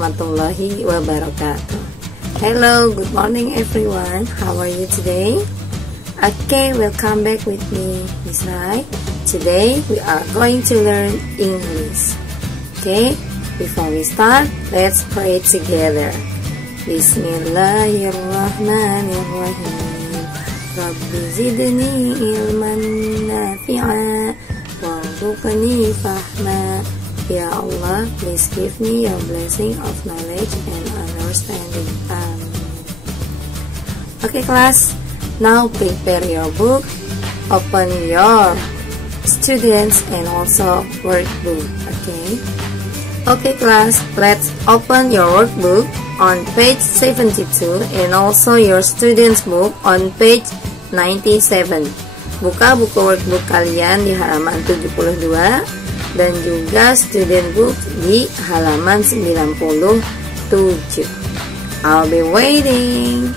warahmatullahi wabarakatuh. Hello, good morning everyone. How are you today? Okay, welcome back with me, Miss Rai. Today we are going to learn English. Okay, before we start, let's pray together. Bismillahirrahmanirrahim. Rabbi zidni ilman nafi'a warzuqni fahma. Ya Allah, please give me your blessing of knowledge and understanding. Amen. Okay, class. Now prepare your book. Open your students and also workbook. Okay, class. Let's open your workbook on page 72 and also your students book on page 97. Buka buku workbook kalian di halaman 72 dan juga student book di halaman 97. I'll be waiting.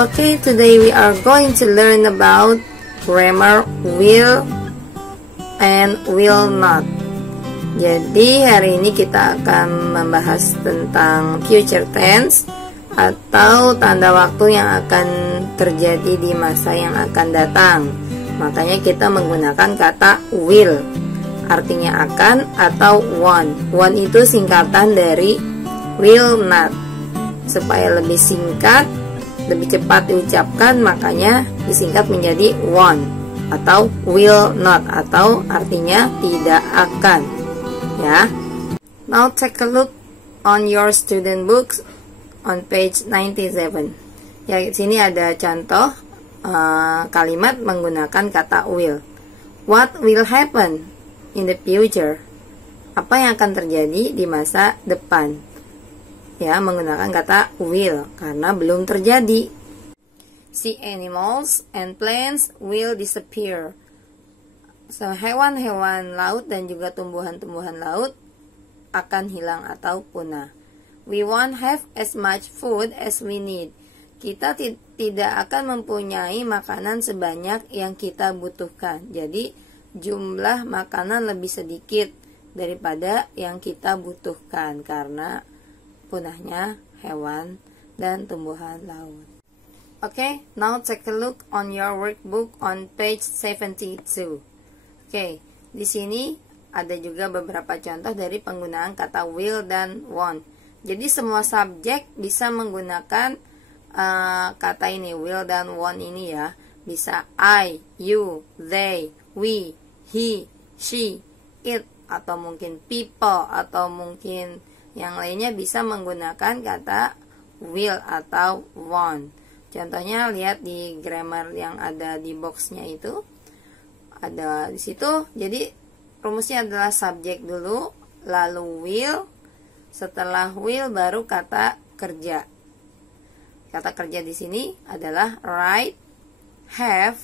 Okay, today we are going to learn about grammar will and will not. Jadi hari ini kita akan membahas tentang future tense atau tanda waktu yang akan terjadi di masa yang akan datang. Makanya kita menggunakan kata will, artinya akan atau want. Want itu singkatan dari will not. Supaya lebih singkat, lebih cepat diucapkan, makanya disingkat menjadi want atau will not, atau artinya tidak akan. Ya. Now take a look on your student books on page 97. Ya, di sini ada contoh kalimat menggunakan kata will. What will happen in the future? Apa yang akan terjadi di masa depan? Ya, menggunakan kata will karena belum terjadi. Sea animals and plants will disappear. So, hewan-hewan laut dan juga tumbuhan-tumbuhan laut akan hilang atau punah. We won't have as much food as we need. Kita tidak akan mempunyai makanan sebanyak yang kita butuhkan. Jadi, jumlah makanan lebih sedikit daripada yang kita butuhkan karena punahnya hewan dan tumbuhan laut. Okay, now take a look on your workbook on page 72. Okay, di sini ada juga beberapa contoh dari penggunaan kata will dan want. Jadi semua subjek bisa menggunakan kata ini, will dan want ini ya. Bisa I, you, they, we, he, she, it, atau mungkin people, atau mungkin yang lainnya bisa menggunakan kata will atau want. Contohnya lihat di grammar yang ada di boxnya itu. Ada di situ. Jadi rumusnya adalah subjek dulu, lalu will, setelah will baru kata kerja. Kata kerja di sini adalah write, have,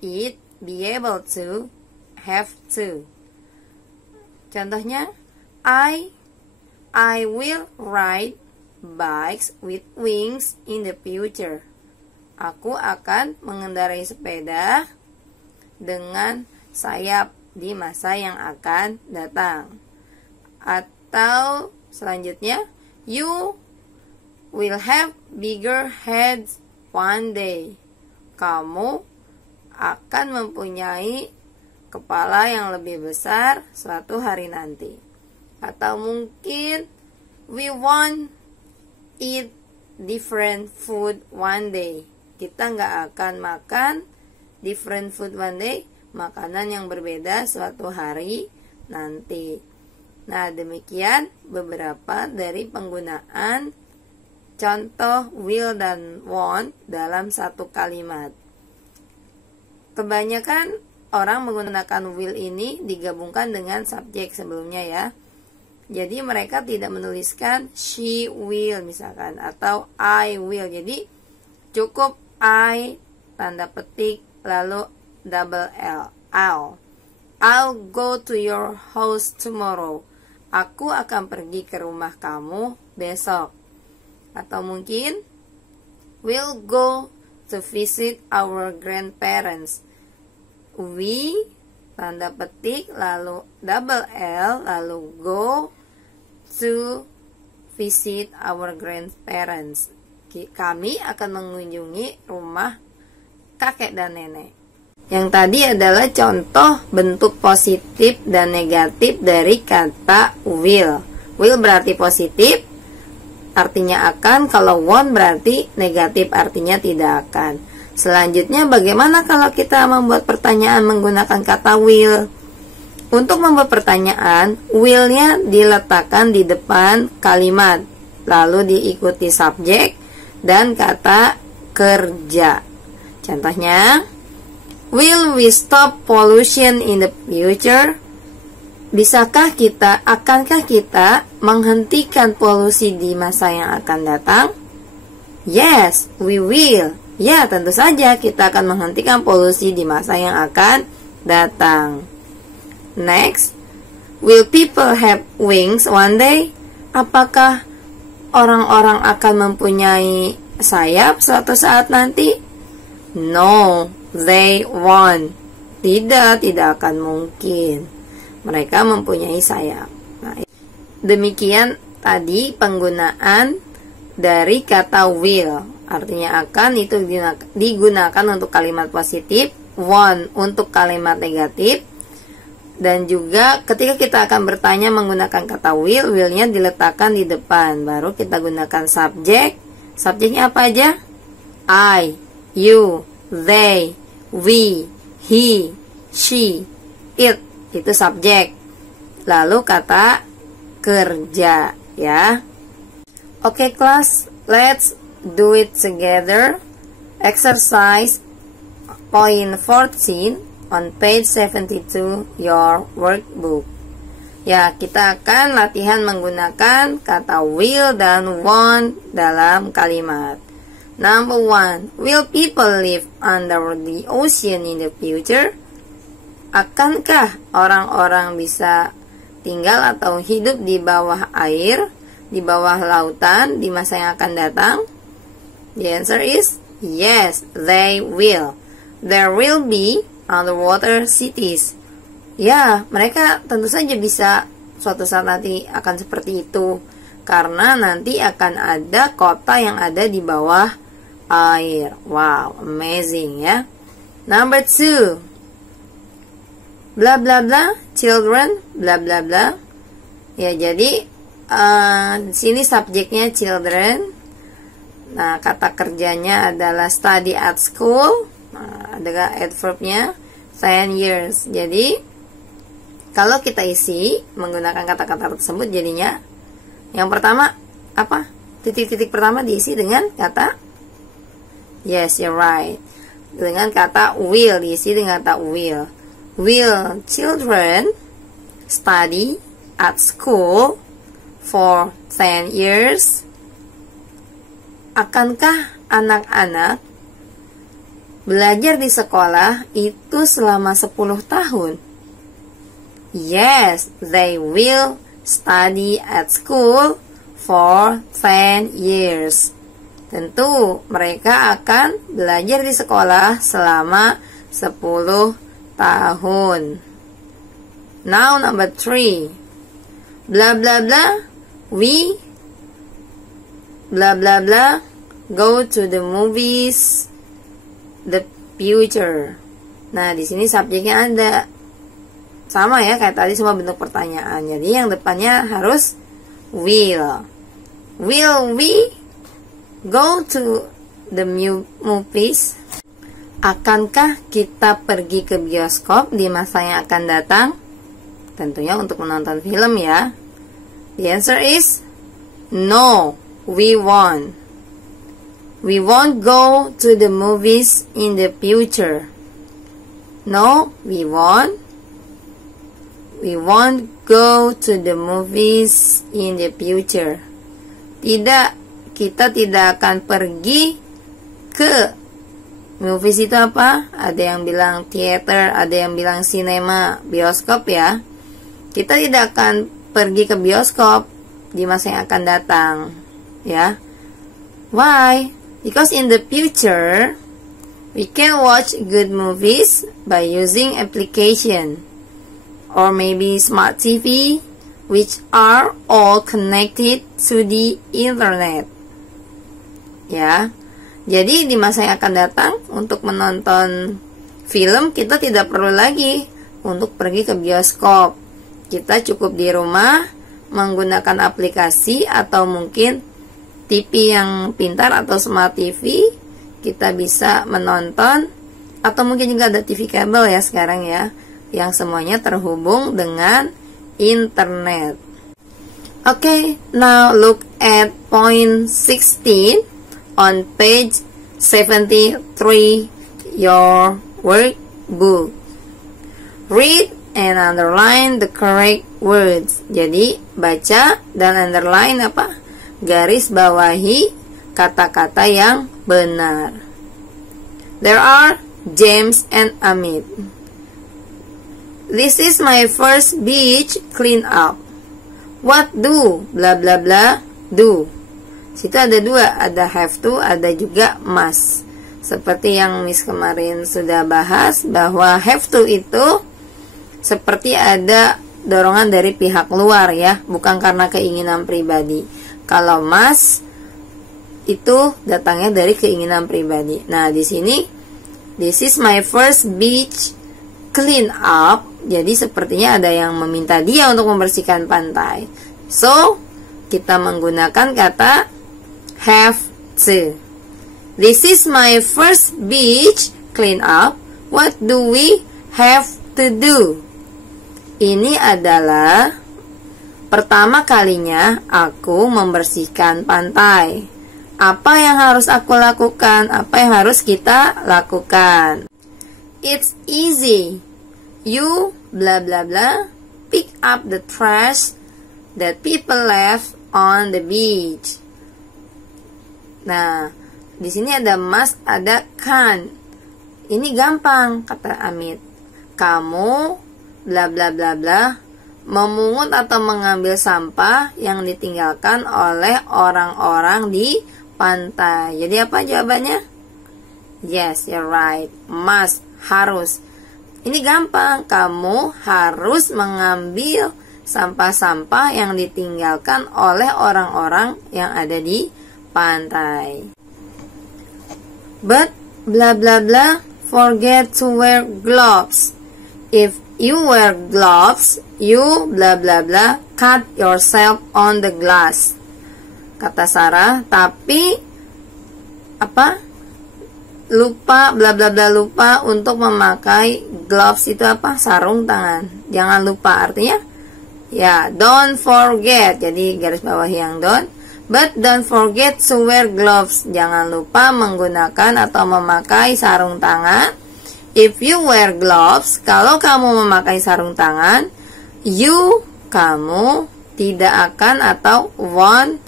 eat, be able to, have to. Contohnya, I will ride bikes with wings in the future. Aku akan mengendarai sepeda dengan sayap di masa yang akan datang. Atau selanjutnya, you will have bigger heads one day. Kamu akan mempunyai kepala yang lebih besar suatu hari nanti. Atau mungkin, we won't eat different food one day. Kita nggak akan makan different food one day, makanan yang berbeda suatu hari nanti. Nah, demikian beberapa dari penggunaan contoh will dan want dalam satu kalimat. Kebanyakan orang menggunakan will ini digabungkan dengan subjek sebelumnya ya. Jadi mereka tidak menuliskan she will misalkan atau I will. Jadi cukup I tanda petik lalu double L. I'll go to your house tomorrow. Aku akan pergi ke rumah kamu besok. Atau mungkin we'll go to visit our grandparents. We tanda petik lalu double L lalu go to visit our grandparents. Kami akan mengunjungi rumah kakek dan nenek. Yang tadi adalah contoh bentuk positif dan negatif dari kata will. Will berarti positif, artinya akan. Kalau won't berarti negatif, artinya tidak akan. Selanjutnya, bagaimana kalau kita membuat pertanyaan menggunakan kata will? Untuk membuat pertanyaan, will-nya diletakkan di depan kalimat, lalu diikuti subjek dan kata kerja. Contohnya, will we stop pollution in the future? Akankah kita menghentikan polusi di masa yang akan datang? Yes, we will. Ya, tentu saja kita akan menghentikan polusi di masa yang akan datang. Next, will people have wings one day? Apakah orang-orang akan mempunyai sayap suatu saat nanti? No, they won't. Tidak akan mungkin. Mereka mempunyai sayap. Nah, demikian tadi penggunaan dari kata will. Artinya akan itu digunakan untuk kalimat positif, won't untuk kalimat negatif. Dan juga ketika kita akan bertanya menggunakan kata will-nya diletakkan di depan. Baru kita gunakan subjek. Subjeknya apa aja? I, you, they, we, he, she, it. Itu subjek. Lalu kata kerja, ya. Oke, kelas, let's do it together. Exercise point 14 on page 72 your workbook. Ya, kita akan latihan menggunakan kata will dan won't dalam kalimat. Number 1, will people live under the ocean in the future? Akankah orang-orang bisa tinggal atau hidup di bawah air, di bawah lautan di masa yang akan datang? The answer is yes, they will. There will be underwater cities. Ya, mereka tentu saja bisa suatu saat nanti akan seperti itu. Karena nanti akan ada kota yang ada di bawah air. Wow, amazing ya. Number 2, bla bla bla, children, bla bla bla. Ya, jadi di sini subjeknya children. Nah, kata kerjanya adalah study at school. Nah, ada adverbnya 10 years. Jadi kalau kita isi menggunakan kata-kata tersebut jadinya yang pertama apa? Titik-titik pertama diisi dengan kata yes, you're right. Dengan kata will, diisi dengan kata will. Will children study at school for 10 years? Akankah anak-anak belajar di sekolah itu selama 10 tahun? Yes, they will study at school for 10 years. Tentu mereka akan belajar di sekolah selama 10 tahun. Now number 3. Bla bla bla, we bla bla bla go to the movies the future. Nah, di sini subjeknya ada. Sama ya kayak tadi, semua bentuk pertanyaan. Jadi yang depannya harus will. Will we go to the movies? Akankah kita pergi ke bioskop di masa yang akan datang? Tentunya untuk menonton film ya. The answer is no, we won't. We won't go to the movies in the future. No, we won't. We won't go to the movies in the future. Tidak, kita tidak akan pergi ke movies. Itu apa? Ada yang bilang theater, ada yang bilang cinema, bioskop ya. Kita tidak akan pergi ke bioskop di masa yang akan datang, ya. Why? Because in the future, we can watch good movies by using application or maybe smart TV which are all connected to the internet. Ya, jadi di masa yang akan datang untuk menonton film kita tidak perlu lagi untuk pergi ke bioskop. Kita cukup di rumah menggunakan aplikasi atau mungkin TV yang pintar atau smart TV. Kita bisa menonton, atau mungkin juga ada TV kabel ya sekarang ya, yang semuanya terhubung dengan internet. Okay, now look at point 16 on page 73 your workbook. Read and underline the correct words. Jadi baca dan underline apa? Garis bawahi kata-kata yang benar. There are James and Amit. This is my first beach clean up. What do bla bla bla do? Situ ada dua, ada have to, ada juga must. Seperti yang Miss kemarin sudah bahas, bahwa have to itu seperti ada dorongan dari pihak luar ya, bukan karena keinginan pribadi. Kalau must itu datangnya dari keinginan pribadi. Nah, di sini this is my first beach clean up. Jadi sepertinya ada yang meminta dia untuk membersihkan pantai. So, kita menggunakan kata have to. This is my first beach clean up. What do we have to do? Ini adalah pertama kalinya aku membersihkan pantai. Apa yang harus aku lakukan? Apa yang harus kita lakukan? It's easy. You blah blah blah pick up the trash that people left on the beach. Nah, di sini ada must, ada can. Ini gampang, kata Amit. Kamu bla bla bla bla memungut atau mengambil sampah yang ditinggalkan oleh orang-orang di pantai. Jadi apa jawabannya? Yes, you're right. Must, harus. Ini gampang. Kamu harus mengambil sampah-sampah yang ditinggalkan oleh orang-orang yang ada di pantai. But blah blah blah forget to wear gloves. If you wear gloves, you blah blah blah cut yourself on the glass. Kata Sarah, tapi apa? Lupa blah blah blah lupa untuk memakai gloves itu apa? Sarung tangan. Jangan lupa, artinya ya, don't forget. Jadi garis bawah yang don't. But don't forget to wear gloves. Jangan lupa menggunakan atau memakai sarung tangan. If you wear gloves, kalau kamu memakai sarung tangan, kamu tidak akan atau won't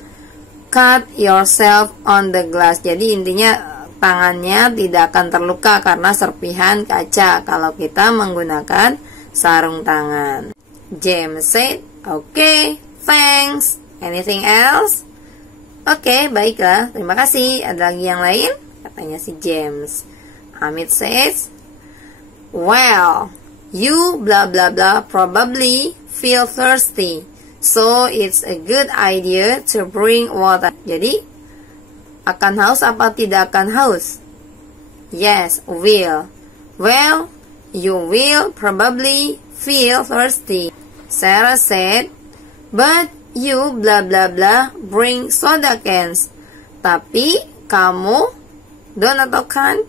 cut yourself on the glass. Jadi intinya tangannya tidak akan terluka karena serpihan kaca kalau kita menggunakan sarung tangan. James said, okay, thanks. Anything else? Oke, baiklah, terima kasih. Ada lagi yang lain? Katanya si James. Amit says, well, you blah blah blah probably feel thirsty. So it's a good idea to bring water. Jadi, akan haus apa tidak akan haus? Yes, will. Well, you will probably feel thirsty. Sarah said, but you blah blah blah bring soda cans. Tapi kamu don't atau can?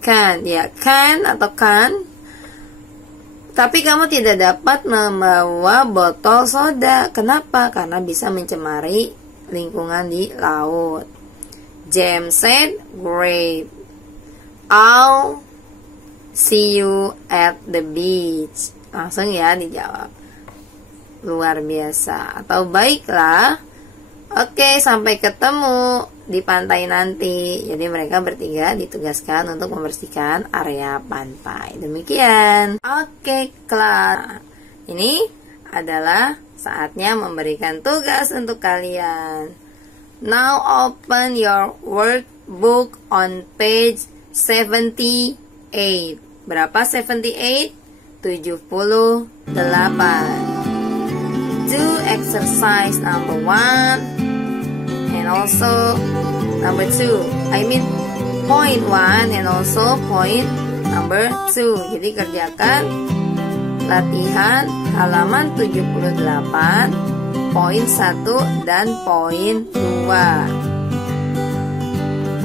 Can, ya, can atau can. Tapi kamu tidak dapat membawa botol soda. Kenapa? Karena bisa mencemari lingkungan di laut. James said, great. I'll see you at the beach. Langsung ya dijawab. Luar biasa. Atau baiklah. Oke, sampai ketemu di pantai nanti. Jadi mereka bertiga ditugaskan untuk membersihkan area pantai. Demikian. Oke, kelar. Ini adalah saatnya memberikan tugas untuk kalian. Now open your workbook on page 78. Berapa 78? 78. Do exercise number 1 and also number 2. I mean point 1 and also point number 2. Jadi kerjakan latihan halaman 78, poin 1 dan poin 2.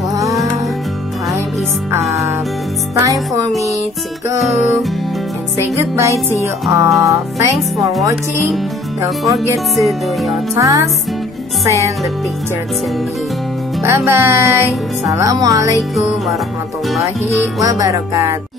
Wah, time is up. It's time for me to go and say goodbye to you all. Thanks for watching. Don't forget to do your task. Send the picture to me. Bye-bye. Assalamualaikum warahmatullahi wabarakatuh.